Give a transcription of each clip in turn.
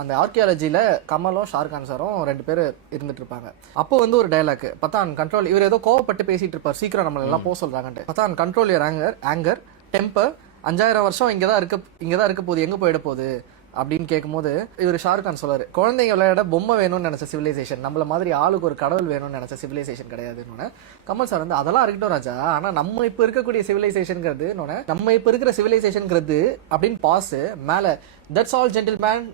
அந்த ஆர்கியாலஜியில் கமலும் ஷாருக்கான் சாரும் 2 பேர் இருந்துட்டு இருப்பாங்க. அப்போ வந்து ஒரு டைலாக், பத்தான் கண்ட்ரோல், இவர் ஏதோ கோவப்பட்டு பேசிட்டு இருப்பார், சீக்கிரம் நம்மள எல்லாம் போக சொல்றாங்கன்ட்டு. பத்தான் கண்ட்ரோல் யுவர் ஆங்கர் டெம்பர், 5000 வருஷம் இங்கே தான் இருக்க போகுது, எங்கே போயிட போகுது அப்படின்னு கேட்கும்போது இவர் ஷாருக்கான் சொல்றாரு, குழந்தைங்க விளையாட பொம்மை வேணும்னு நினைச்ச சிவிலைசேஷன், நம்மள மாதிரி ஆளுக்கு ஒரு கடவுள் வேணும்னு நினைச்ச சிவிலைசேஷன் கிடையாதுன்னு. கமல் சார் வந்து அதெல்லாம் இருக்கட்டும் ராஜா, ஆனா நம்ம இப்ப இருக்கக்கூடிய சிவிலைசேஷன்ங்கிறது, நம்ம இப்ப இருக்கிற சிவிலைசேஷன்ங்கிறது அப்படின்னு பாஸ் மேல that's all gentleman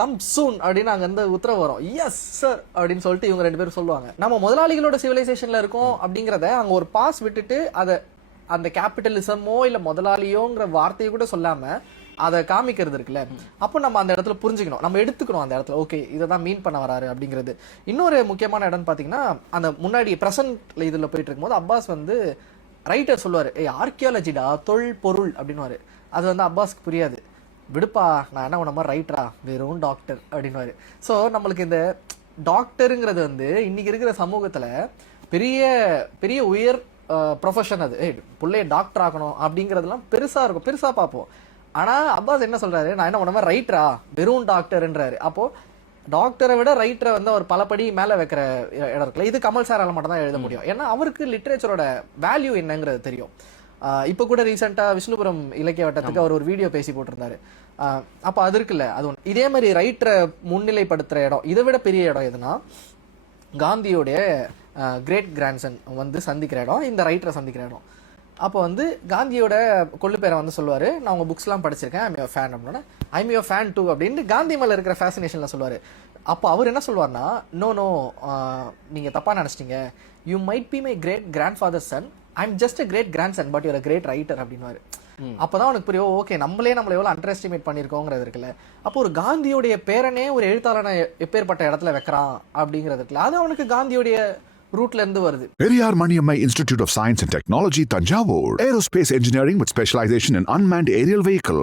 come soon அப்படின்னு அங்க இருந்து உத்தரவு வரும், எஸ் சார் அப்படின்னு சொல்லிட்டு இவங்க 2 பேரும் சொல்லுவாங்க. நம்ம முதலாளிகளோட சிவிலைசேஷன்ல இருக்கோம் அப்படிங்கிறத அங்க ஒரு பாஸ் விட்டுட்டு அதை அந்த கேபிட்டலிசமோ இல்ல முதலாளியோங்கிற வார்த்தையை கூட சொல்லாம அதை காமிக்கிறது இருக்குல்ல, அப்போ நம்ம அந்த இடத்துல புரிஞ்சுக்கணும், நம்ம எடுத்துக்கணும் அந்த இடத்துல, ஓகே இதை தான் மீன் பண்ண வராரு அப்படிங்கிறது. இன்னொரு முக்கியமான இடம்னு பார்த்தீங்கன்னா, அந்த முன்னாடி ப்ரெசன்ட் இதில் போயிட்டு இருக்கும்போது அப்பாஸ் வந்து ரைட்டர் சொல்லுவார், ஆர்கியாலஜிடா தொல் பொருள் அப்படின்னுவாரு. அது வந்து அப்பாஸ்க்கு புரியாது, விடுப்பா நான் என்ன உன மாதிரி ரைட்டரா, வெறும் டாக்டர் அப்படின்னுவாரு. ஸோ நம்மளுக்கு இந்த டாக்டருங்கிறது வந்து இன்னைக்கு இருக்கிற சமூகத்தில் பெரிய பெரிய உயர் ப்ரொஃபஷன். அது பிள்ளைய டாக்டர் ஆகணும் அப்படிங்கிறதுலாம் பெருசாக இருக்கும், பெருசாக பார்ப்போம். ஆனால் அப்பாஸ் என்ன சொல்றாரு, நான் என்ன உன மாதிரி ரைட்டரா, வெறும் டாக்டர்ன்றாரு. அப்போ டாக்டரை விட ரைட்டரை வந்து அவர் பலபடி மேலே வைக்கிற இடம் இருக்குல்ல, இது கமல் சாரால் மட்டும் தான் எழுத முடியும். ஏன்னா அவருக்கு லிட்ரேச்சரோட வேல்யூ என்னங்கிறது தெரியும். இப்போ கூட ரீசெண்டாக விஷ்ணுபுரம் இலக்கிய வட்டத்துக்கு அவர் ஒரு வீடியோ பேசி போட்டிருந்தாரு. அப்போ அது இருக்குல்ல, அது ஒன்று. இதே மாதிரி ரைட்டரை முன்னிலைப்படுத்துகிற இடம், இதை விட பெரிய இடம் எதுனா காந்தியோடைய கிரேட் கிராண்ட்சன் வந்து சந்திக்கிற இடம், இந்த ரைட்டரை சந்திக்கிற இடம். அப்போ வந்து காந்தியோட கொள்ளு பேரை வந்து சொல்லுவார், நான் உங்கள் புக்ஸ்லாம் படிச்சிருக்கேன், ஐம் யுவர் ஃபேன் அப்படின்னா, ஐம் யுவர் ஃபேன் டூ அப்படின்னு காந்தி மேலே இருக்கிற ஃபேசினேஷனில் சொல்லுவார். அப்போ அவர் என்ன சொல்லுவார்னா, நோ நீங்கள் தப்பாக நினச்சிட்டீங்க, you might be my great grand father son, I'm just a great grand son but you're a great writer அப்படின்வாரு. அப்போதான் உனக்கு புரியும், ஓகே நம்மளே நம்மளை எவ்வளோ அண்டர் எஸ்டிமேட் பண்ணியிருக்கோங்கிறது இருக்குல்ல. அப்போ ஒரு காந்தியோடைய பேரனே ஒரு எழுத்தாளனை எப்பேற்பட்ட இடத்துல வைக்கிறான் அப்படிங்கிறது இருக்குல்ல, அது அவனுக்கு காந்தியோடைய ரூட்ல இருந்து வருது. Periyar Maniammai Institute of Science and Technology, Tanjavur. Aerospace engineering with specialization in unmanned aerial vehicle.